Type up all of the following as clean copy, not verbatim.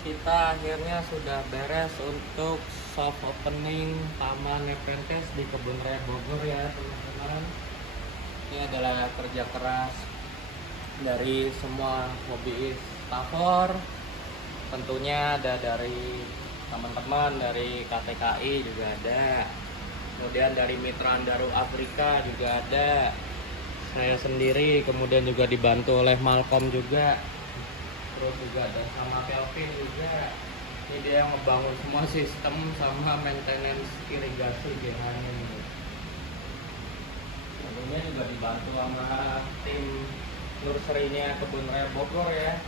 kita akhirnya sudah beres untuk soft opening Taman Nepenthes di Kebun Raya Bogor ya teman-teman. Ini adalah kerja keras dari semua hobiis tavor. Tentunya ada dari teman-teman dari KTKI juga ada. Kemudian dari Mitra Andaru Afrika juga ada. Saya sendiri, kemudian juga dibantu oleh Malcolm juga. Terus juga ada sama Kelvin juga. Ini dia yang membangun semua sistem sama maintenance irigasi gimana ini. Tentunya juga dibantu sama tim nursery-nya Kebun Raya Bogor ya.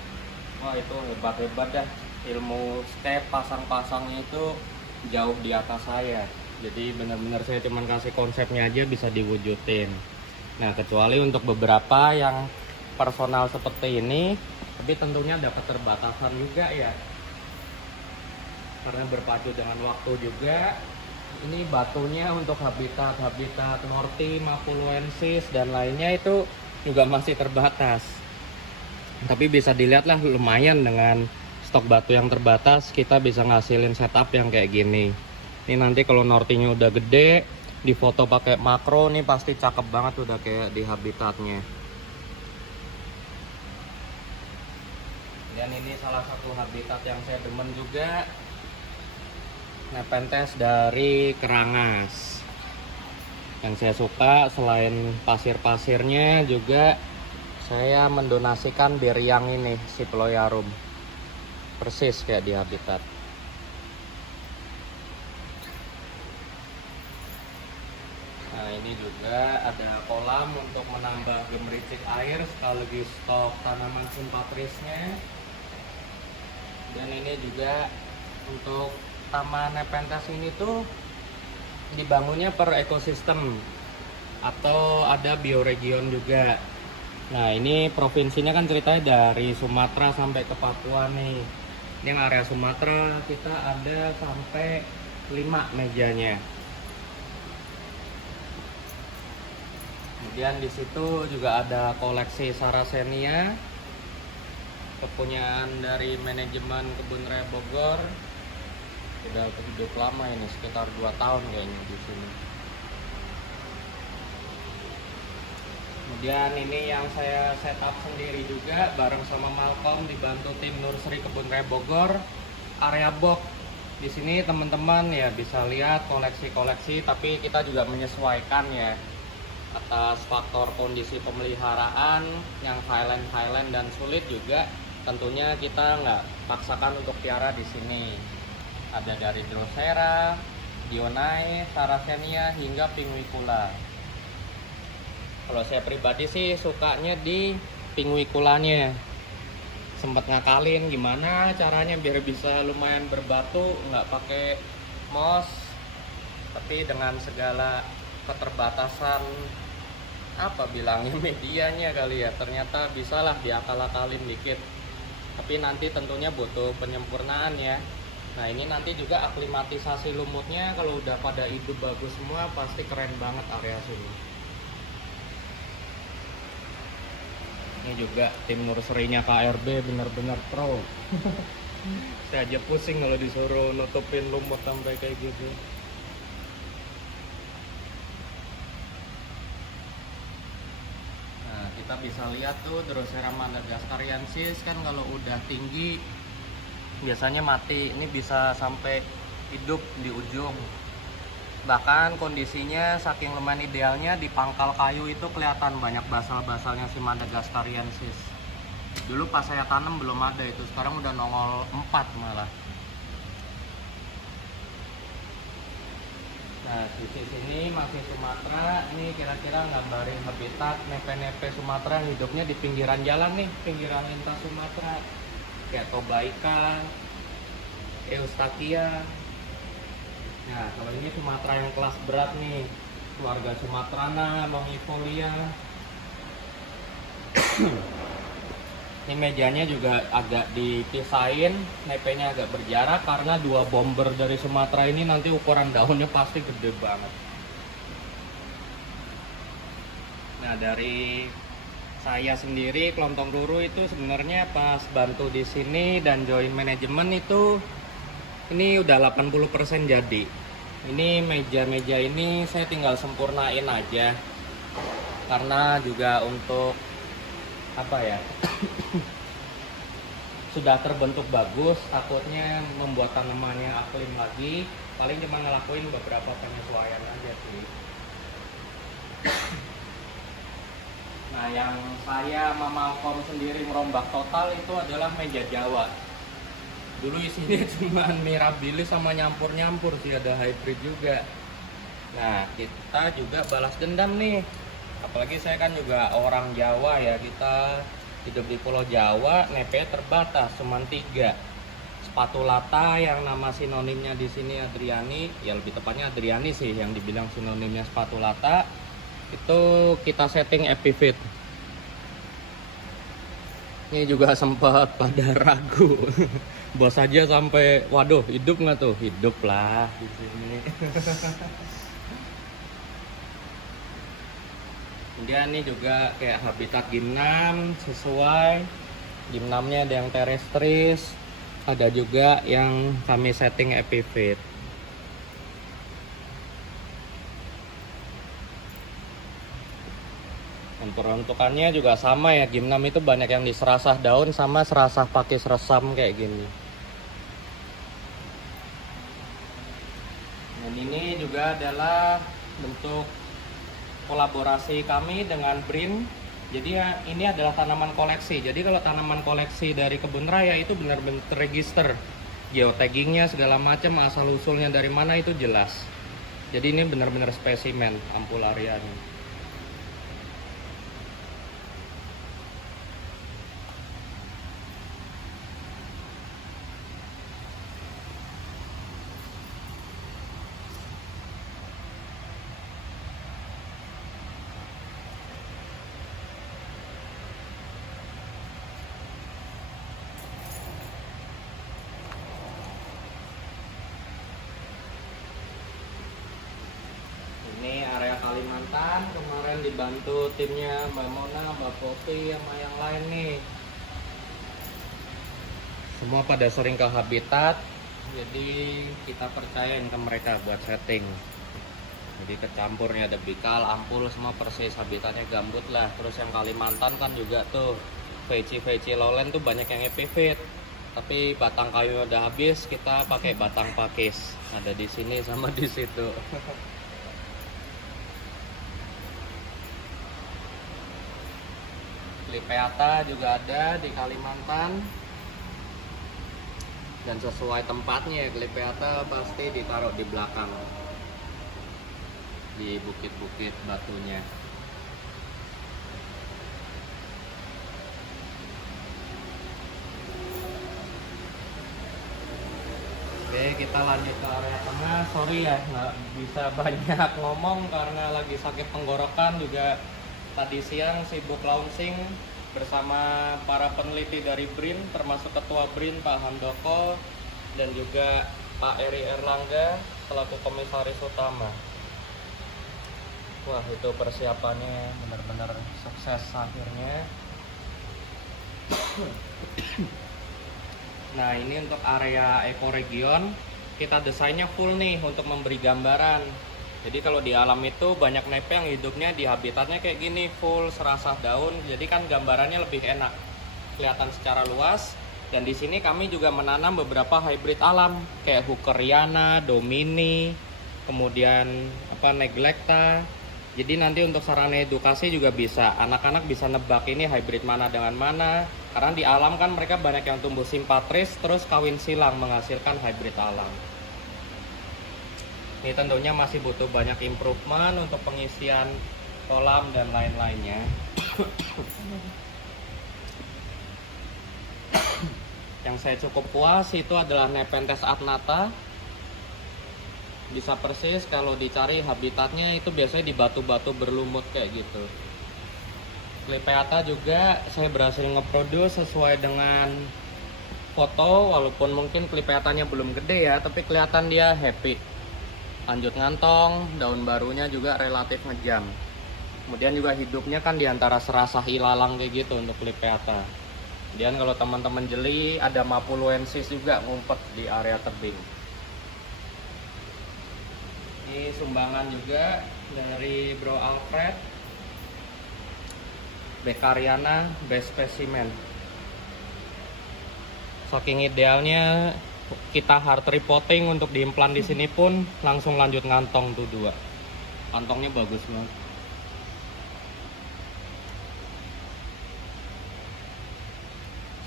Wah itu hebat-hebat dah. Ilmu step pasang-pasangnya itu jauh di atas saya. Jadi benar-benar saya cuman kasih konsepnya aja bisa diwujudin. Nah kecuali untuk beberapa yang personal seperti ini, tapi tentunya ada keterbatasan juga ya. Karena berpacu dengan waktu juga. Ini batunya untuk habitat Norti, Mapuluensis dan lainnya itu juga masih terbatas. Tapi bisa dilihat lah lumayan dengan stok batu yang terbatas kita bisa ngasilin setup yang kayak gini. Ini nanti kalau Nortinya udah gede, di foto pakai makro nih pasti cakep banget udah kayak di habitatnya. Dan ini salah satu habitat yang saya demen juga, Nepenthes dari Kerangas. Yang saya suka selain pasir-pasirnya juga saya mendonasikan beriang ini, Cyphaloiarum. Persis kayak di habitat. Nah ini juga ada kolam untuk menambah gemericik air sekaligus stok tanaman sympatrisnya. Dan ini juga untuk Taman Nepenthes ini tuh dibangunnya per ekosistem atau ada bioregion juga. Nah ini provinsinya kan ceritanya dari Sumatera sampai ke Papua nih. Ini yang area Sumatera kita ada sampai 5 mejanya. Kemudian di situ juga ada koleksi Sarracenia, kepunyaan dari manajemen Kebun Raya Bogor. Udah hidup lama ini, sekitar 2 tahun kayaknya di sini. Kemudian ini yang saya setup sendiri juga bareng sama Malcolm dibantu tim nursery Kebun Raya Bogor, area box. Di sini teman-teman ya bisa lihat koleksi-koleksi, tapi kita juga menyesuaikan ya atas faktor kondisi pemeliharaan yang highland dan sulit juga. Tentunya kita nggak paksakan untuk piara di sini. Ada dari Drosera, Dionae, Sarracenia hingga Pinguicula. Kalau saya pribadi sih sukanya di Pinguiculanya. Sempat ngakalin gimana caranya biar bisa lumayan berbatu nggak pakai moss, tapi dengan segala keterbatasan apa bilangnya medianya kali ya, ternyata bisalah diakal-akalin dikit. Tapi nanti tentunya butuh penyempurnaan ya. Nah ini nanti juga aklimatisasi lumutnya kalau udah pada hidup bagus semua pasti keren banget area sini. Ini juga tim nursery-nya KRB bener-bener pro. Saya aja pusing kalau disuruh nutupin lumut sampai kayak gitu. Nah kita bisa lihat tuh Drosera madagascariensis kan kalau udah tinggi biasanya mati. Ini bisa sampai hidup di ujung. Bahkan kondisinya saking lumayan idealnya di pangkal kayu itu kelihatan banyak basal-basalnya si madagascariensis. Dulu pas saya tanam belum ada itu, sekarang udah nongol 4 malah. Nah sisi sini masih Sumatera. Ini kira-kira gambarin habitat nepe-nepe Sumatera hidupnya di pinggiran jalan nih, pinggiran lintas Sumatera. Kayak Tobaika, Eustakia. Nah kalau ini Sumatera yang kelas berat nih, keluarga Sumatrana, Longifolia. Ini mejanya juga agak dipisahin, nepenya agak berjarak karena 2 bomber dari Sumatera ini nanti ukuran daunnya pasti gede banget. Nah dari Saya sendiri Kelontong Ruru itu sebenarnya pas bantu di sini dan join manajemen itu ini udah 80% jadi. Ini meja-meja ini saya tinggal sempurnain aja. Karena juga untuk apa ya? Sudah terbentuk bagus, takutnya membuat tanamannya aklim lagi. Paling cuma ngelakuin beberapa penyesuaian aja sih. Nah, yang saya sama Malcolm sendiri merombak total itu adalah meja Jawa. Dulu isinya cuma mirabilis sama nyampur-nyampur sih, ada hybrid juga. Nah, kita juga balas dendam nih. Apalagi saya kan juga orang Jawa ya, kita hidup di Pulau Jawa, nepe terbatas, cuma 3. Spatulata yang nama sinonimnya di sini Adriani, ya lebih tepatnya Adriani sih yang dibilang sinonimnya spatulata. Itu kita setting epifit. Ini juga sempat pada ragu. Bos aja sampai, waduh, hidup nggak tuh? Hidup lah di sini. Kemudian ini juga kayak habitat gimnam sesuai. Gimnamnya ada yang terrestris, ada juga yang kami setting epifit. Dan peruntukannya juga sama ya, gimnam itu banyak yang diserasah daun sama serasah pakis resam kayak gini. Dan ini juga adalah bentuk kolaborasi kami dengan BRIN. Jadi ya, ini adalah tanaman koleksi. Jadi kalau tanaman koleksi dari kebun raya itu benar-benar terregister, geotaggingnya segala macam, asal usulnya dari mana itu jelas. Jadi ini benar-benar spesimen ampularianya. Ini area Kalimantan, kemarin dibantu timnya Mbak Mona, Mbak Popi, sama yang lain nih. Semua pada sering ke habitat, jadi kita percayain ke mereka buat setting. Jadi kecampurnya ada bikal, ampul, semua persis habitatnya gambut lah. Terus yang Kalimantan kan juga tuh veci lowland tuh banyak yang epifit. Tapi batang kayu udah habis, kita pakai batang pakis. Ada di sini sama di situ. Lipeata juga ada di Kalimantan, dan sesuai tempatnya Lipeata pasti ditaruh di belakang di bukit-bukit batunya. Oke, kita lanjut ke area tengah. Sorry ya nggak bisa banyak ngomong karena lagi sakit tenggorokan, juga tadi siang sibuk launching bersama para peneliti dari BRIN, termasuk Ketua BRIN Pak Handoko dan juga Pak Eri Erlangga selaku Komisaris Utama. Wah, itu persiapannya benar-benar sukses akhirnya. Nah, ini untuk area ekoregion kita desainnya full nih untuk memberi gambaran. Jadi kalau di alam itu banyak nepe yang hidupnya di habitatnya kayak gini, full serasah daun. Jadi kan gambarannya lebih enak, kelihatan secara luas. Dan di sini kami juga menanam beberapa hybrid alam kayak Hookeriana, Domini, kemudian Neglecta. Jadi nanti untuk sarana edukasi juga bisa, anak-anak bisa nebak ini hybrid mana dengan mana. Karena di alam kan mereka banyak yang tumbuh simpatris terus kawin silang menghasilkan hybrid alam. Ini tentunya masih butuh banyak improvement untuk pengisian kolam dan lain-lainnya. Yang saya cukup puas itu adalah Nepenthes adnata. Bisa persis kalau dicari habitatnya itu biasanya di batu-batu berlumut kayak gitu. Lipeata juga saya berhasil ngeproduce sesuai dengan foto, walaupun mungkin Lipeatanya belum gede ya, tapi kelihatan dia happy. Lanjut ngantong, daun barunya juga relatif ngejam. Kemudian juga hidupnya kan diantara serasah ilalang kayak gitu untuk lipeata. Kemudian kalau teman-teman jeli ada mapuluensis juga ngumpet di area tebing. Ini sumbangan juga dari Bro Alfred, Becariana best specimen. Saking idealnya kita hard repotting untuk diimplan di sini pun langsung lanjut ngantong tuh 2. Kantongnya bagus banget.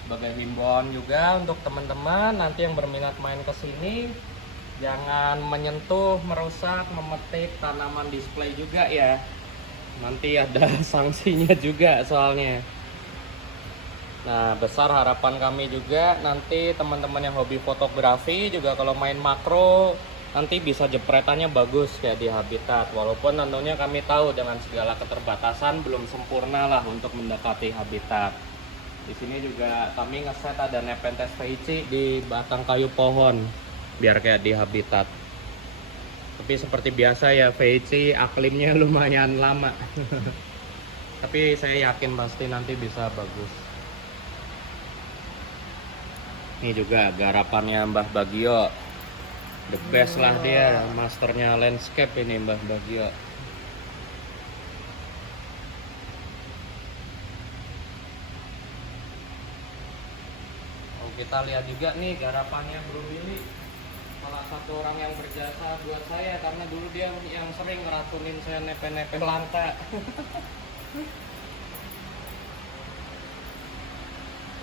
Sebagai himbauan juga untuk teman-teman nanti yang berminat main ke sini, jangan menyentuh, merusak, memetik tanaman display juga ya. Nanti ada sanksinya juga soalnya. Nah, besar harapan kami juga nanti teman-teman yang hobi fotografi juga kalau main makro nanti bisa jepretannya bagus kayak di Habitat. Walaupun tentunya kami tahu dengan segala keterbatasan belum sempurna lah untuk mendekati Habitat. Di sini juga kami ngeset ada Nepenthes veici di batang kayu pohon biar kayak di Habitat. Tapi seperti biasa ya, veici aklimnya lumayan lama. Tapi saya yakin pasti nanti bisa bagus. Ini juga garapannya Mbah Bagio. The best lah dia, masternya landscape ini Mbah Bagio. Kita lihat juga nih garapannya Bro Billy, salah satu orang yang berjasa buat saya karena dulu dia yang sering ngeracunin saya nepe-nepe langka.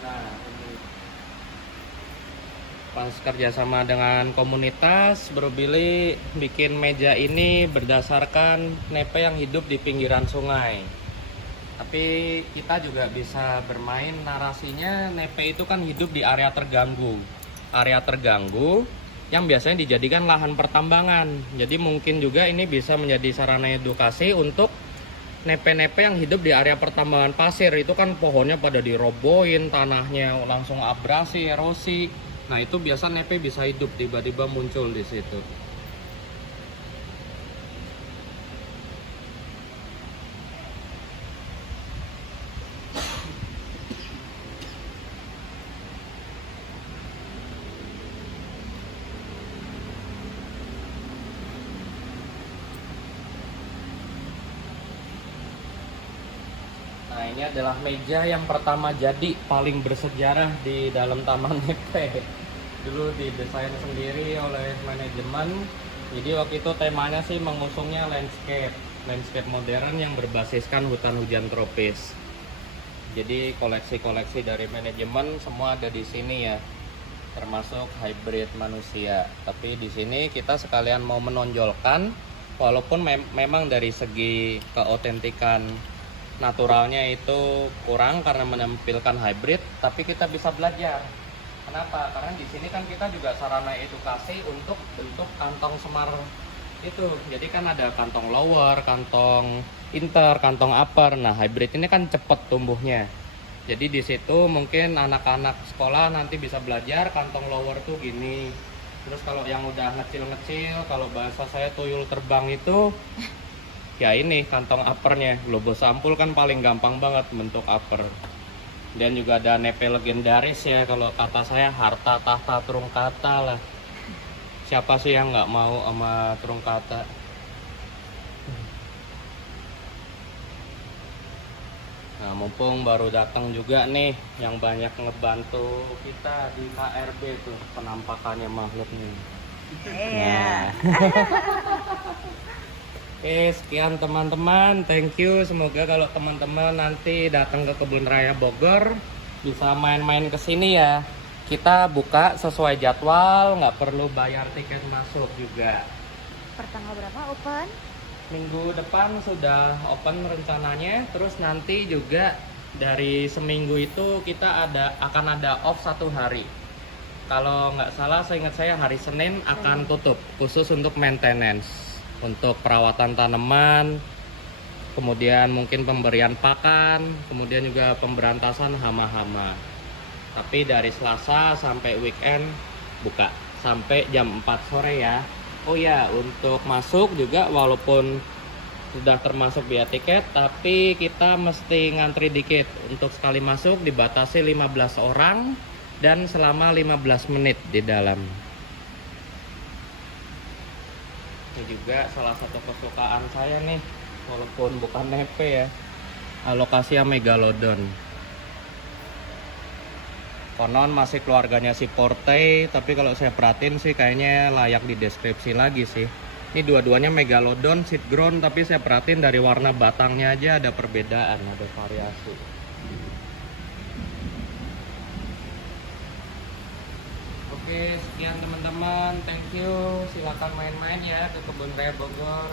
Nah ini pas kerjasama dengan komunitas, Bro Billy bikin meja ini berdasarkan nepe yang hidup di pinggiran sungai. Tapi kita juga bisa bermain narasinya, nepe itu kan hidup di area terganggu. Area terganggu yang biasanya dijadikan lahan pertambangan. Jadi mungkin juga ini bisa menjadi sarana edukasi untuk nepe-nepe yang hidup di area pertambangan pasir. Itu kan pohonnya pada dirobohin, tanahnya langsung abrasi, erosi. Nah itu biasa nepe bisa hidup, tiba-tiba muncul di situ. Nah ini adalah meja yang pertama jadi paling bersejarah di dalam Taman Nepe. Dulu didesain sendiri oleh manajemen. Jadi waktu itu temanya sih mengusungnya landscape modern yang berbasiskan hutan hujan tropis. Jadi koleksi-koleksi dari manajemen semua ada di sini ya, termasuk hybrid manusia. Tapi di sini kita sekalian mau menonjolkan, walaupun memang dari segi keotentikan naturalnya itu kurang karena menampilkan hybrid, tapi kita bisa belajar. Kenapa? Karena di sini kan kita juga sarana edukasi untuk bentuk kantong semar itu. Jadi kan ada kantong lower, kantong inter, kantong upper. Nah, hybrid ini kan cepat tumbuhnya. Jadi di situ mungkin anak-anak sekolah nanti bisa belajar kantong lower tuh gini. Terus kalau yang udah ngecil-ngecil, kalau bahasa saya tuyul terbang itu ya ini kantong uppernya. Globus sampul kan paling gampang banget bentuk upper. Dan juga ada nepe legendaris ya, kalau kata saya harta tahta Trungkata lah. Siapa sih yang nggak mau sama Trungkata? Nah mumpung baru datang juga nih yang banyak ngebantu kita di KRB tuh penampakannya makhluknya. Nah. Oke, sekian teman-teman, thank you. Semoga kalau teman-teman nanti datang ke Kebun Raya Bogor bisa main-main ke sini ya. Kita buka sesuai jadwal, nggak perlu bayar tiket masuk juga. Per tanggal berapa open? Minggu depan sudah open rencananya. Terus nanti juga dari seminggu itu kita akan ada off 1 hari. Kalau nggak salah, seingat saya hari Senin akan tutup khusus untuk maintenance. Untuk perawatan tanaman, kemudian mungkin pemberian pakan, kemudian juga pemberantasan hama-hama. Tapi dari Selasa sampai weekend buka sampai jam 4 sore ya. Oh ya, untuk masuk juga walaupun sudah termasuk biaya tiket, tapi kita mesti ngantri dikit. Untuk sekali masuk dibatasi 15 orang dan selama 15 menit di dalam. Ini juga salah satu kesukaan saya nih, walaupun bukan nepe ya, Alocasia Megalodon. Konon masih keluarganya si Porte, tapi kalau saya perhatiin sih kayaknya layak dideskripsi lagi sih. Ini dua-duanya Megalodon, seed grown, tapi saya perhatiin dari warna batangnya aja ada perbedaan, ada variasi. Oke, sekian teman-teman, thank you. Silakan main-main ya ke Kebun Raya Bogor.